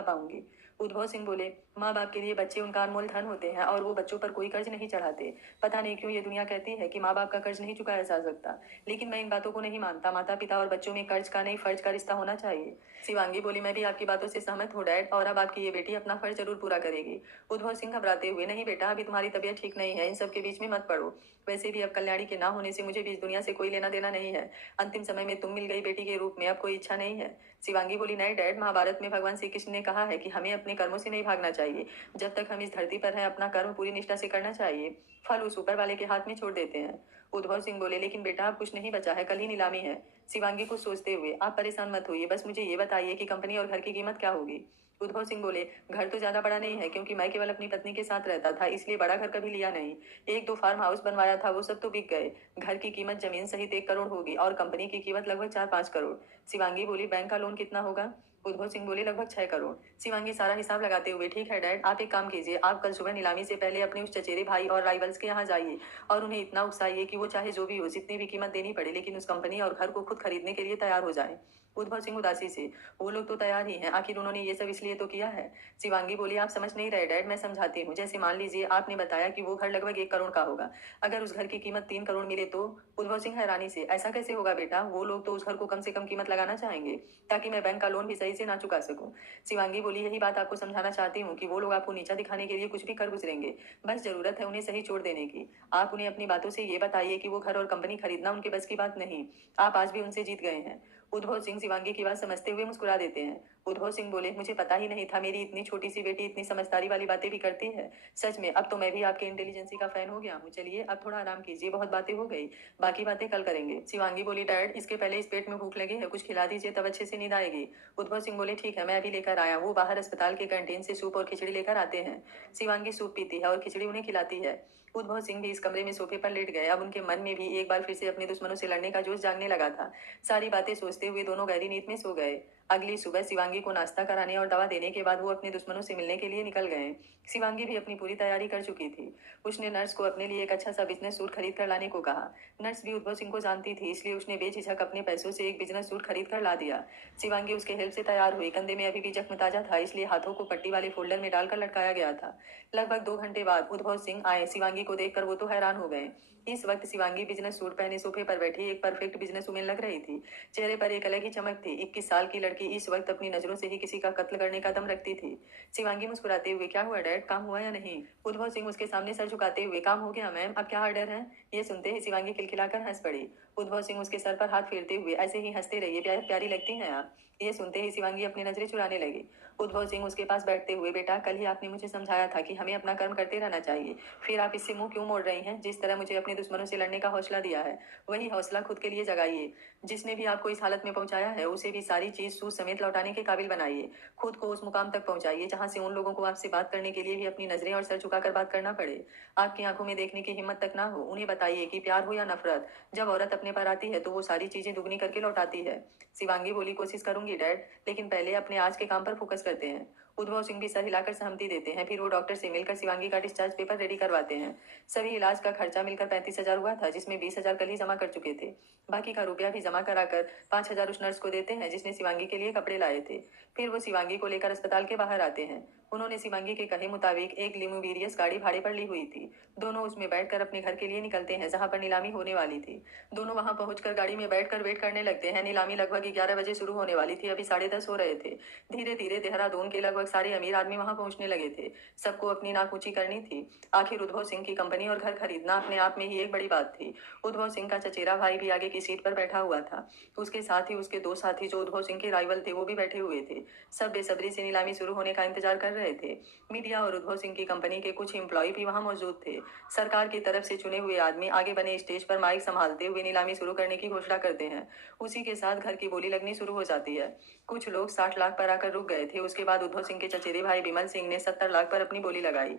पाऊंगी। उद्भव सिंह बोले, माँ बाप के लिए बच्चे उनका अनमोल धन होते हैं और वो बच्चों पर कोई कर्ज नहीं चढ़ाते। पता नहीं क्यों ये दुनिया कहती है कि माँ बाप का कर्ज नहीं चुकाया जा सकता, लेकिन मैं इन बातों को नहीं मानता। माता पिता और बच्चों में कर्ज का नहीं, फर्ज का रिश्ता होना चाहिए। शिवांगी बोली, मैं भी आपकी बातों से सहमत हूँ डैड, और अब आपकी ये बेटी अपना फर्ज जरूर पूरा करेगी। उद्भव सिंह घबराते हुए, नहीं बेटा, अभी तुम्हारी तबीयत ठीक नहीं है, इन सब के बीच में मत पड़ो। वैसे भी अब कल्याणी के ना होने से मुझे भी इस दुनिया से कोई लेना देना नहीं है। अंतिम समय में तुम मिल गई बेटी के रूप में, अब कोई इच्छा नहीं है। शिवांगी बोली, नहीं डैड, महाभारत में भगवान श्री कृष्ण ने कहा है कि हमें अपने कर्मों से नहीं भागना चाहिए। जब तक हम इस धरती पर हैं, अपना कर्म पूरी निष्ठा से करना चाहिए। फल उस ऊपर वाले के हाथ में छोड़ देते हैं। उद्भव सिंह बोले, लेकिन बेटा, अब कुछ नहीं बचा है, कल ही नीलामी है। शिवांगी को सोचते हुए, आप परेशान मत होइए, बस मुझे ये बताइए कि कंपनी और घर की कीमत क्या होगी। उद्भव सिंह बोले, घर तो ज्यादा बड़ा नहीं है, क्योंकि मैं केवल अपनी पत्नी के साथ रहता था, इसलिए बड़ा घर कभी लिया नहीं। एक दो फार्म हाउस बनवाया था, वो सब तो बिक गए। घर की कीमत जमीन सहित 1 करोड़ होगी और कंपनी की कीमत लगभग 4-5 करोड़। शिवांगी बोली, बैंक का लोन कितना होगा। उद्भव सिंह बोले, लगभग 6 करोड़। शिवांगी सारा हिसाब लगाते हुए, ठीक है डैड, आप एक काम कीजिए, आप कल सुबह नीलामी से पहले अपने उस चचेरे भाई और राइवल्स के यहाँ जाइए और उन्हें इतना उकसाइए कि वो चाहे जो भी हो, जितनी भी कीमत देनी पड़े, लेकिन उस कंपनी और घर को खुद खरीदने के लिए तैयार हो जाए। उद्भव सिंह उदासी से, वो लोग तो तैयार ही हैं, आखिर उन्होंने ये सब इसलिए तो किया है। शिवांगी बोली, आप समझ नहीं रहे डैड, मैं समझाती हूँ। जैसे मान लीजिए आपने बताया कि वो घर लगभग 1 करोड़ का होगा। अगर उस घर की कीमत 3 करोड़ मिले तो। उद्भव सिंह हैरानी से, ऐसा कैसे होगा बेटा, वो लोग तो उस घर को कम से कम कीमत लगाना चाहेंगे, ताकि मैं बैंक का लोन भी सही से ना चुका सकूं। शिवांगी बोली, यही बात आपको समझाना चाहती हूँ कि वो लोग आपको नीचा दिखाने के लिए कुछ भी कर गुजरेंगे। बस जरूरत है उन्हें सही छोड़ देने की। आप उन्हें अपनी बातों से ये बताइए कि वो घर और कंपनी खरीदना उनके बस की बात नहीं। आप आज भी उनसे जीत गए हैं। उद्भव सिंह शिवांगी की बात समझते हुए मुस्कुरा देते हैं। उद्भव सिंह बोले, मुझे पता ही नहीं था मेरी इतनी छोटी सी बेटी इतनी समझदारी वाली बातें भी करती है। सच में अब तो मैं भी आपके इंटेलिजेंसी का फैन हो गया हूँ। चलिए अब थोड़ा आराम कीजिए, बहुत बातें हो गई, बाकी बातें कल करेंगे। शिवांगी बोली, डैड, इसके पहले इस पेट में भूख लगी है, कुछ खिला दीजिए, तब अच्छे से नींद आएगी। उद्भव सिंह बोले, ठीक है, मैं अभी लेकर आया। वो बाहर अस्पताल के कैंटीन से सूप और खिचड़ी लेकर आते हैं। शिवांगी सूप पीती है और खिचड़ी उन्हें खिलाती है। उद्भव सिंह भी इस कमरे में सोफे पर लेट गए। अब उनके मन में भी एक बार फिर से अपने दुश्मनों से लड़ने का जोश जागने लगा था। सारी बातें सोचते हुए दोनों गहरी नींद में सो गए। अगली सुबह शिवांगी को नाश्ता कराने और दवा देने के बाद वो अपने दुश्मनों से मिलने के लिए निकल गए। शिवांगी भी अपनी पूरी तैयारी कर चुकी थी। उसने नर्स को अपने लिए एक अच्छा सा बिजनेस सूट खरीद कर लाने को कहा। नर्स भी उद्भव सिंह को जानती थी, इसलिए उसने बेझिझक अपने पैसों से एक बिजनेस सूट खरीद कर ला दिया। शिवांगी उसके हेल्प से तैयार हुई। कंधे में अभी भी जख्म ताजा था, इसलिए हाथों को पट्टी वाले फोल्डर में डालकर लटकाया गया था। लगभग 2 घंटे बाद उद्भव सिंह आए। शिवांगी को देखकर वो तो हैरान हो गए। इस वक्त शिवांगी बिजनेस सूट पहने सोफे पर बैठी एक परफेक्ट बिजनेस वुमेन लग रही थी। चेहरे पर एक अलग ही चमक थी। 21 साल की लड़की लड़की इस वक्त अपनी नजरों से ही किसी का कत्ल करने का दम रखती थी। शिवांगी मुस्कुराते हुए, क्या हुआ डैड, काम हुआ या नहीं? उद्भव सिंह उसके सामने सर झुकाते हुए, काम हो गया मैम, अब क्या ऑर्डर है? ये सुनते ही शिवांगी खिलखिलाकर हंस पड़ी। उद्भव सिंह उसके सर पर हाथ फेरते हुए, ऐसे ही हंसते रहिए, प्यारी लगती हैं आप। ये सुनते ही शिवांगी अपनी नजरें चुराने लगी। उद्भव सिंह उसके पास बैठते हुए, बेटा कल ही आपने मुझे समझाया था कि हमें अपना कर्म करते रहना चाहिए, फिर आप इससे मुंह क्यों मोड़ रही हैं? जिस तरह मुझे अपने दुश्मनों से लड़ने का हौसला दिया है, वही हौसला खुद के लिए जगाइए। जिसने भी आपको इस हालत में पहुंचाया है, उसे भी सारी चीज सूद समेत लौटाने के काबिल बनाइए। खुद को उस मुकाम तक पहुंचाइए जहां से उन लोगों को आपसे बात करने के लिए भी अपनी नजरें और सर झुकाकर बात करना पड़े। आपकी आंखों में देखने की हिम्मत तक ना हो। उन्हें बताइए कि प्यार हो या नफरत, जब औरत अपने पर आती है तो वो सारी चीजें दुगनी करके लौटाती है। शिवांगी बोली, कोशिश करूंगी डैड, लेकिन पहले अपने आज के काम पर फोकस करते हैं। उद्भव सिंह भी सर हिलाकर सहमति देते हैं। फिर वो डॉक्टर से मिलकर शिवांगी का डिस्चार्ज पेपर रेडी करवाते हैं। सभी इलाज का खर्चा मिलकर 35,000 हुआ था, जिसमें 20,000 कल ही जमा कर चुके थे। बाकी का रुपया भी जमा कराकर 5,000 उस नर्स को देते हैं जिसने शिवांगी के लिए कपड़े लाए थे। फिर वो शिवांगी को लेकर अस्पताल के बाहर आते हैं। उन्होंने शिवांगी के कहे मुताबिक एक लिमोविरियस गाड़ी भाड़े पर ली हुई थी। दोनों उसमें बैठकर अपने घर के लिए निकलते हैं जहां पर नीलामी होने वाली थी। दोनों वहां पहुंचकर गाड़ी में बैठकर वेट करने लगते हैं। नीलामी लगभग 11 बजे शुरू होने वाली थी, अभी 10:30 हो रहे थे। धीरे धीरे देहरादून के लगभग सारे अमीर आदमी वहां पहुंचने लगे थे। सबको अपनी नाक ऊंची करनी थी। आखिर उद्भव सिंह की कंपनी और घर खरीदना अपने आप में ही एक बड़ी बात थी। उद्भव सिंह का चचेरा भाई भी आगे की सीट पर बैठा हुआ था। उसके साथ ही उसके दो साथी जो उद्भव सिंह के राइवल थे वो भी बैठे हुए थे। सब बेसब्री से नीलामी शुरू होने का इंतजार कर रहे थे। मीडिया और उद्भव सिंह की कंपनी के कुछ एम्प्लॉय भी वहां मौजूद थे। सरकार की तरफ से चुने हुए आदमी आगे बने स्टेज पर माइक संभालते हुए नीलामी शुरू करने की घोषणा करते हैं। उसी के साथ घर की बोली लगनी शुरू हो जाती है। कुछ लोग 60 लाख पर आकर रुक गए थे। उसके बाद उद्भव सिंह के चचेरे भाई विमल सिंह ने 70 लाख पर अपनी बोली लगाई।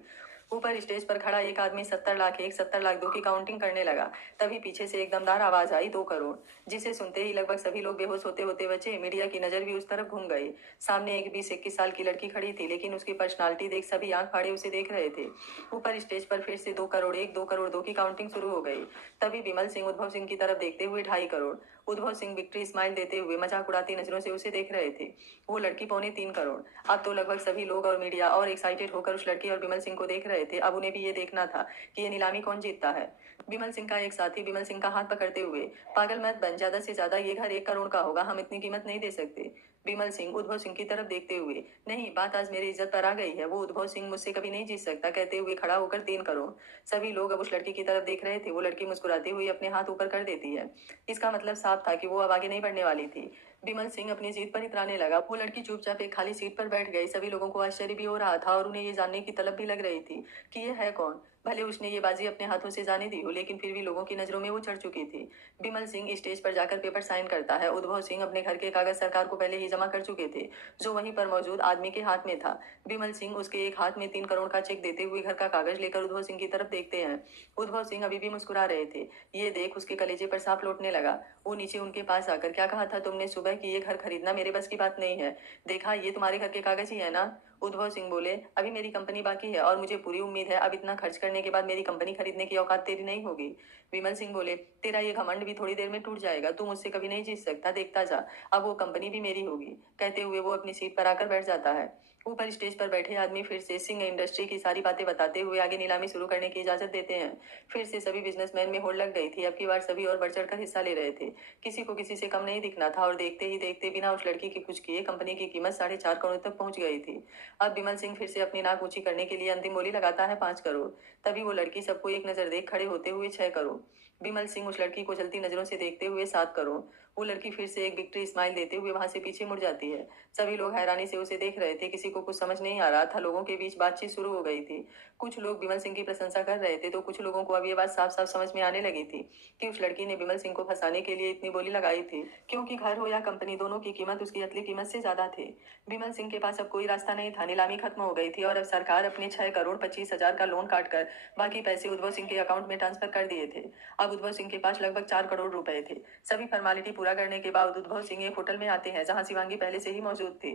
ऊपर स्टेज पर खड़ा एक आदमी 70 लाख एक, 70 लाख दो की काउंटिंग करने लगा। तभी पीछे से एक दमदार आवाज आई, 2 करोड़, जिसे सुनते ही लगभग सभी लोग बेहोश होते होते बचे। मीडिया की नजर भी उस तरफ घूम गई। सामने एक 20-21 साल की लड़की खड़ी थी, लेकिन उसकी पर्सनालिटी देख सभी आंख फाड़े उसे देख रहे थे। ऊपर स्टेज पर फिर से 2 करोड़ एक, 2 करोड़ दो की काउंटिंग शुरू हो गई। तभी विमल सिंह उद्भव सिंह की तरफ देखते हुए 2.5 करोड़। उद्भव सिंह विक्ट्री स्माइल देते हुए मजाक उड़ाती नजरों से उसे देख रहे थे। वो लड़की 2.25 करोड़। अब तो लगभग सभी लोग और मीडिया और एक्साइटेड होकर उस लड़की और विमल सिंह को देख रहे थे। अब उन्हें भी ये देखना था कि ये नीलामी कौन जीतता है। विमल सिंह का एक साथी विमल सिंह का हाथ पकड़ते हुए, पागल मत बन, ज्यादा से ज्यादा ये घर 1 करोड़ का होगा, हम इतनी कीमत नहीं दे सकते। विमल सिंह उद्भव सिंह की तरफ देखते हुए, नहीं, बात आज मेरी इज्जत पर आ गई है, वो उद्भव सिंह मुझसे कभी नहीं जीत सकता, कहते हुए खड़ा होकर 3 करोड़। सभी लोग अब उस लड़की की तरफ देख रहे थे। वो लड़की मुस्कुराती हुई अपने हाथ ऊपर कर देती है। इसका मतलब साफ था कि वो अब आगे नहीं बढ़ने वाली थी। विमल सिंह अपनी जीत पर इतराने लगा। वो लड़की चुपचाप एक खाली सीट पर बैठ गई। सभी लोगों को आश्चर्य भी हो रहा था और उन्हें ये जानने की तलब भी लग रही थी कि ये है कौन। भले उसने ये बाजी अपने हाथों से जाने दी हो, लेकिन फिर भी लोगों की नजरों में वो चढ़ चुकी थी। विमल सिंह स्टेज पर जाकर पेपर साइन करता है। उद्भव सिंह अपने घर के कागज सरकार को पहले ही जमा कर चुके थे, जो वहीं पर मौजूद आदमी के हाथ में था। विमल सिंह उसके एक हाथ में 3 करोड़ का चेक देते हुए घर का कागज लेकर उद्भव सिंह की तरफ देखते हैं। उद्भव सिंह अभी भी मुस्कुरा रहे थे। ये देख उसके कलेजे पर सांप लौटने लगा। वो नीचे उनके पास आकर, क्या कहा था तुमने सुबह कि ये घर खरीदना मेरे बस की बात नहीं है? देखा, ये तुम्हारे घर के कागज ही है ना? उद्भव सिंह बोले, अभी मेरी कंपनी बाकी है और मुझे पूरी उम्मीद है अब इतना खर्च करने के बाद मेरी कंपनी खरीदने की औकात तेरी नहीं होगी। विमल सिंह बोले, तेरा ये घमंड भी थोड़ी देर में टूट जाएगा, तू मुझसे कभी नहीं जीत सकता, देखता जा, अब वो कंपनी भी मेरी होगी। कहते हुए वो अपनी सीट पर आकर बैठ जाता है। ऊपर स्टेज पर बैठे आदमी फिर से सिंह इंडस्ट्री की सारी बातें बताते हुए आगे नीलामी शुरू करने की इजाजत देते हैं। फिर से सभी बिजनेसमैन में होड़ लग गई थी। अब की बार सभी और बढ़ चढ़कर हिस्सा ले रहे थे। किसी को किसी से कम नहीं दिखना था और देखते ही देखते बिना उस लड़की की कुछ किए कंपनी की कीमत 4.5 करोड़ तक पहुंच गई थी। अब विमल सिंह फिर से अपनी नाक ऊंची करने के लिए अंतिम बोली लगाता है, 5 करोड़। तभी वो लड़की सबको एक नजर देख खड़े होते हुए 6 करोड़। विमल सिंह उस लड़की को जलती नजरों से देखते हुए 7 करोड़। वो लड़की फिर से एक विक्ट्री स्माइल देते हुए वहां से पीछे मुड़ जाती है। सभी लोग हैरानी से उसे देख रहे थे। किसी को कुछ समझ नहीं आ रहा था। लोगों के बीच बातचीत शुरू हो गई थी। कुछ लोग विमल सिंह की प्रशंसा कर रहे थे तो कुछ लोगों को अब ये बात साफ साफ समझ में आने लगी थी कि उस लड़की ने विमल सिंह को फंसाने के लिए इतनी बोली लगाई थी, क्योंकि घर हो या कंपनी, दोनों की कीमत उसकी असली कीमत से ज्यादा थी। विमल सिंह के पास अब कोई रास्ता नहीं था। नीलामी खत्म हो गई थी और अब सरकार अपने 6 करोड़ 25,000 का लोन काटकर बाकी पैसे उद्भव सिंह के अकाउंट में ट्रांसफर कर दिए थे। अब उद्भव सिंह के पास लगभग 4 करोड़ रुपए थे। सभी फॉर्मेलिटी पूरा करने के बाद उद्भव सिंह एक होटल में आते हैं जहां शिवांगी पहले से ही मौजूद थी।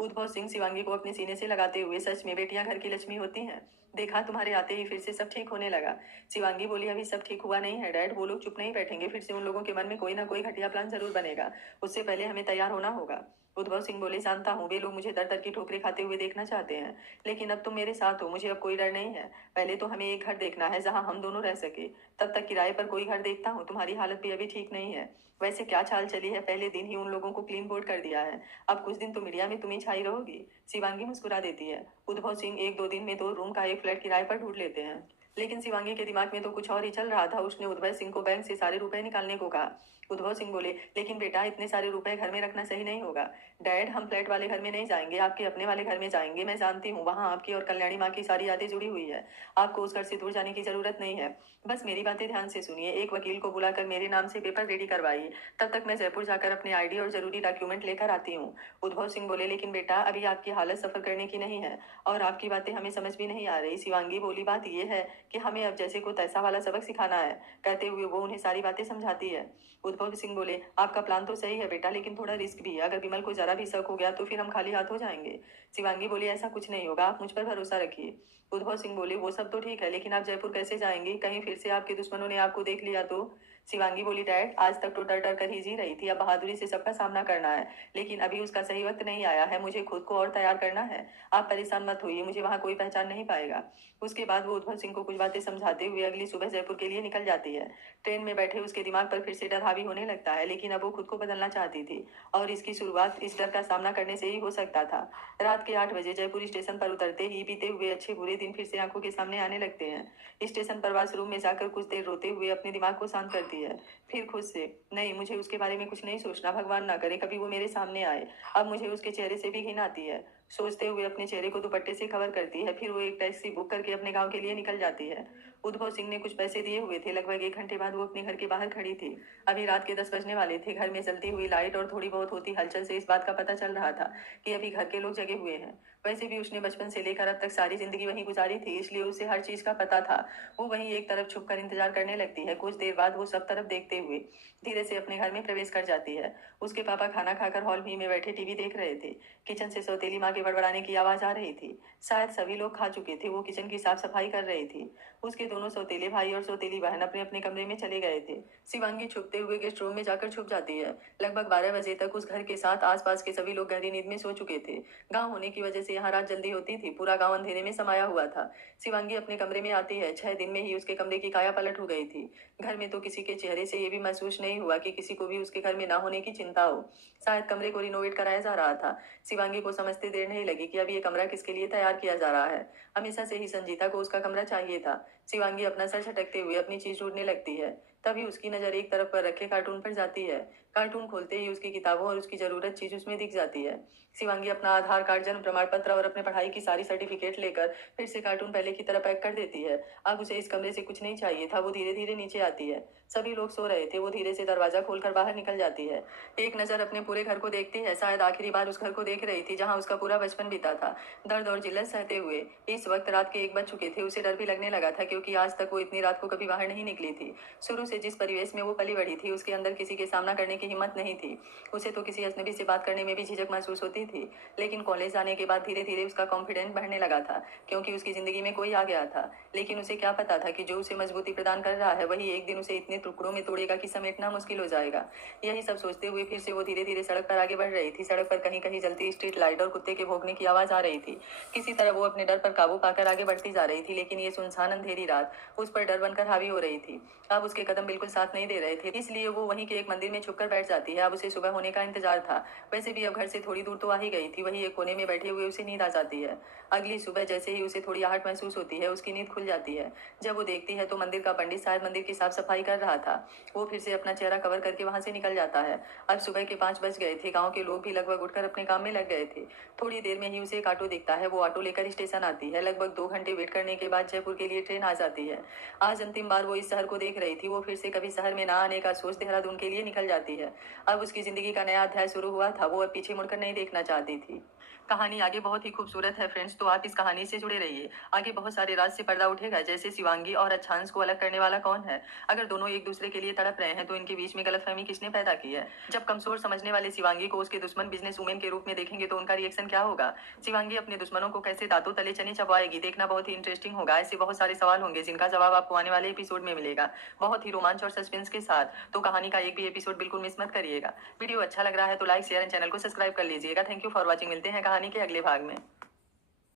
उद्भव सिंह शिवांगी को अपने सीने से लगाते हुए, सच में बेटियां घर की लक्ष्मी होती हैं। देखा, तुम्हारे आते ही फिर से सब ठीक होने लगा। शिवांगी बोली, अभी सब ठीक हुआ नहीं है डैड, वो लोग चुप नहीं बैठेंगे, फिर से उन लोगों के मन में कोई ना कोई घटिया प्लान जरूर बनेगा। उससे पहले हमें तैयार होना होगा। उद्भव सिंह बोले, जानता हूँ वे लोग मुझे दर दर की ठोकरें खाते हुए देखना चाहते हैं, लेकिन अब तुम मेरे साथ हो, मुझे अब कोई डर नहीं है। पहले तो हमें एक घर देखना है जहाँ हम दोनों रह सके, तब तक किराए पर कोई घर देखता हूँ। तुम्हारी हालत भी अभी ठीक नहीं है। वैसे क्या चाल चली है, पहले दिन ही उन लोगों को क्लीन बोर्ड कर दिया है। अब कुछ दिन तो मीडिया में तुम ही छाई रहोगी। शिवांगी मुस्कुरा देती है। उद्भव सिंह एक दो दिन में 2 रूम का एक फ्लैट किराए पर ढूंढ लेते हैं। लेकिन शिवांगी के दिमाग में तो कुछ और ही चल रहा था। उसने उद्भव सिंह को बैंक से सारे रुपए निकालने को कहा। उद्भव सिंह बोले, लेकिन बेटा इतने सारे रुपए घर में रखना सही नहीं होगा। डैड, हम फ्लैट वाले घर में नहीं जाएंगे, आपके अपने वाले घर में जाएंगे। मैं जानती हूँ वहाँ आपकी और कल्याणी माँ की सारी यादें जुड़ी हुई है। आपको उस घर से दूर जाने की जरूरत नहीं है। बस मेरी बातें ध्यान से सुनिए। एक वकील को बुलाकर मेरे नाम से पेपर रेडी करवाइए। तब तक मैं जयपुर जाकर अपने आईडी और जरूरी डॉक्यूमेंट लेकर आती हूँ। उद्भव सिंह बोले, लेकिन बेटा अभी आपकी हालत सफर करने की नहीं है और आपकी बातें हमें समझ भी नहीं आ रही। शिवांगी बोली, बात यह है कि हमें अब जैसे को तैसा वाला सबक सिखाना है। कहते हुए वो उन्हें सारी बातें समझाती है। उद्भव सिंह बोले, आपका प्लान तो सही है बेटा, लेकिन थोड़ा रिस्क भी है। अगर विमल को जरा भी शक हो गया तो फिर हम खाली हाथ हो जाएंगे। शिवांगी बोली, ऐसा कुछ नहीं होगा, आप मुझ पर भरोसा रखिए। उद्भव सिंह बोले, वो सब तो ठीक है, लेकिन आप जयपुर कैसे जाएंगे? कहीं फिर से आपके दुश्मनों ने आपको देख लिया तो? शिवांगी बोली, डैड आज तक तो डर डर कर ही जी रही थी, अब बहादुरी से सबका सामना करना है। लेकिन अभी उसका सही वक्त नहीं आया है, मुझे खुद को और तैयार करना है। आप परेशान मत होइए, मुझे वहाँ कोई पहचान नहीं पाएगा। उसके बाद वो उद्भव सिंह को कुछ बातें समझाते हुए अगली सुबह जयपुर के लिए निकल जाती है। ट्रेन में बैठे उसके दिमाग पर फिर से डर हावी होने लगता है, लेकिन अब वो खुद को बदलना चाहती थी और इसकी शुरुआत इस डर का सामना करने से ही हो सकता था। रात के 8 बजे जयपुर स्टेशन पर उतरते ही बीते हुए अच्छे बुरे दिन फिर से आंखों के सामने आने लगते हैं। स्टेशन पर वाशरूम में जाकर कुछ देर रोते हुए अपने दिमाग को शांत करती है। फिर खुद से, नहीं मुझे उसके बारे में कुछ नहीं सोचना, भगवान ना करे कभी वो मेरे सामने आए। अब मुझे उसके चेहरे से भी घिन आती है। सोचते हुए अपने चेहरे को दुपट्टे से कवर करती है। फिर वो एक टैक्सी बुक करके अपने गांव के लिए निकल जाती है। उद्भव सिंह ने कुछ पैसे दिए हुए थे। लगभग 1 घंटे बाद वो अपने घर के बाहर खड़ी थी। अभी रात के 10 बजने वाले थे। घर में जलती हुई लाइट और थोड़ी बहुत होती हलचल से इस बात का पता चल रहा था कि अभी घर के लोग जगे हुए हैं। वैसे भी उसने बचपन से लेकर अब तक सारी जिंदगी वहीं गुजारी थी, इसलिए उसे हर चीज का पता था। वो वहीं एक तरफ छुप कर इंतजार करने लगती है। कुछ देर बाद वो सब तरफ देखते हुए धीरे से अपने घर में प्रवेश कर जाती है। उसके पापा खाना खाकर हॉल ही में बैठे टीवी देख रहे थे। किचन से सौतेली माँ के बड़बड़ाने की आवाज आ रही थी। शायद सभी लोग खा चुके थे। वो किचन की साफ सफाई कर रही थी। उसके दोनों सौतेले भाई और सौतेली बहन अपने अपने कमरे में चले गए थे। शिवांगी छुपते हुए गेस्ट रूम में जाकर छुप जाती है। लगभग 12 बजे तक उस घर के साथ आसपास के सभी लोग गहरी नींद में सो चुके थे। गांव होने की वजह से यहाँ रात जल्दी होती थी। पूरा गांव अंधेरे में समाया हुआ था। शिवांगी अपने कमरे में आती है। 6 दिन में ही उसके कमरे की काया पलट हो गई थी। घर में तो किसी के चेहरे से ये भी महसूस नहीं हुआ कि किसी को भी उसके घर में ना होने की चिंता हो। शायद कमरे को रिनोवेट कराया जा रहा था। शिवांगी को समझते देर नहीं लगी कि अब ये कमरा किसके लिए तैयार किया जा रहा है। हमेशा से ही संजीता को उसका कमरा चाहिए था। शिवांगी अपना सर झटकते हुए अपनी चीज ढूंढने लगती है। तभी उसकी नजर एक तरफ पर रखे कार्टून पर जाती है। कार्टून खोलते ही उसकी किताबों और उसकी जरूरत चीज उसमें दिख जाती है। शिवांगी अपना आधार कार्ड, जन्म प्रमाण पत्र और अपने पढ़ाई की सारी सर्टिफिकेट लेकर फिर से कार्टून पहले की तरह पैक कर देती है। अब उसे इस कमरे से कुछ नहीं चाहिए था। वो धीरे धीरे नीचे आती है। सभी लोग सो रहे थे। वो धीरे से दरवाजा खोलकर बाहर निकल जाती है। एक नजर अपने पूरे घर को देखती है। शायद आखिरी बार उस घर को देख रही थी जहाँ उसका पूरा बचपन बीता था, दर्द और जिल्लत सहते हुए। इस वक्त रात के 1 बज चुके थे। उसे डर भी लगने लगा था, क्योंकि आज तक वो इतनी रात को कभी बाहर नहीं निकली थी। शुरू से जिस परिवेश में वो पली बढ़ी थी, उसके अंदर किसी के सामना करने की हिम्मत नहीं थी। उसे तो किसी अजनबी से बात करने में भी झिझक महसूस होती थी। लेकिन कॉलेज जाने के बाद धीरे धीरे उसका कॉन्फिडेंस बढ़ने लगा था, क्योंकि उसकी जिंदगी में कोई आ गया था। लेकिन उसे क्या पता था कि जो उसे मजबूती प्रदान कर रहा है वही एक दिन उसे इतने टुकड़ों में तोड़ेगा कि समेटना मुश्किल हो जाएगा। यही सब सोचते हुए फिर से वो धीरे धीरे सड़क पर आगे बढ़ रही थी। सड़क पर कहीं कहीं जलती स्ट्रीट लाइट और कुत्ते के भौंकने की आवाज आ रही थी। किसी तरह वो अपने डर पर काबू पाकर आगे बढ़ती जा रही थी, लेकिन ये सुनसान अंधेरी रात उस पर डर बनकर हावी हो रही थी। अब उसके कदम बिल्कुल साथ नहीं दे रहे थे, इसलिए वो वहीं के एक मंदिर में छुपकर बैठ जाती है। अब उसे सुबह होने का इंतजार था। वैसे भी अब घर से थोड़ी दूर तो आ ही गई थी। वहीं एक कोने में बैठे हुए उसे नींद आ जाती है। अगली सुबह जैसे ही उसे थोड़ी आहट महसूस होती है, उसकी नींद खुल जाती है। जब वो देखती है तो मंदिर का पंडित शायद मंदिर की साफ सफाई कर रहा था। वो फिर से अपना चेहरा कवर करके वहां से निकल जाता है। अब सुबह के 5 बज गए थे। गाँव के लोग भी लगभग उठकर अपने काम में लग गए थे। थोड़ी देर में ही उसे एक ऑटो दिखता है। वो ऑटो लेकर स्टेशन आती है। लगभग 2 घंटे वेट करने के बाद जयपुर के लिए ट्रेन आ जाती है। आज अंतिम बार वो इस शहर को देख रही थी। वो फिर से कभी शहर में ना आने का सोच देहरादून के लिए निकल जाती है। अब उसकी जिंदगी का नया अध्याय शुरू हुआ था। वो अब पीछे मुड़कर नहीं देखना चाहती थी। कहानी आगे बहुत ही खूबसूरत है फ्रेंड्स, तो आप इस कहानी से जुड़े रहिए। आगे बहुत सारे राज से पर्दा उठेगा, जैसे शिवांगी और अच्छांश को अलग करने वाला कौन है। अगर दोनों एक दूसरे के लिए तड़प रहे हैं तो इनके बीच में गलतफहमी किसने पैदा की है। जब कमजोर समझने वाले शिवांगी को उसके दुश्मन बिजनेस वुमेन के रूप में देखेंगे तो उनका रिएक्शन क्या होगा। शिवांगी अपने दुश्मनों को कैसे दांतों तले चने चबाएगी, देखना बहुत ही इंटरेस्टिंग होगा। ऐसे बहुत सारे सवाल होंगे जिनका जवाब आपको आने वाले एपिसोड में मिलेगा। बहुत ही रोमांच और सस्पेंस के साथ। तो कहानी का एक भी एपिसोड बिल्कुल मिस मत करिएगा। वीडियो अच्छा लग रहा है तो लाइक शेयर एंड चैनल को सब्सक्राइब कर लीजिएगा। Thank you for watching. मिलते हैं कहानी के अगले भाग में।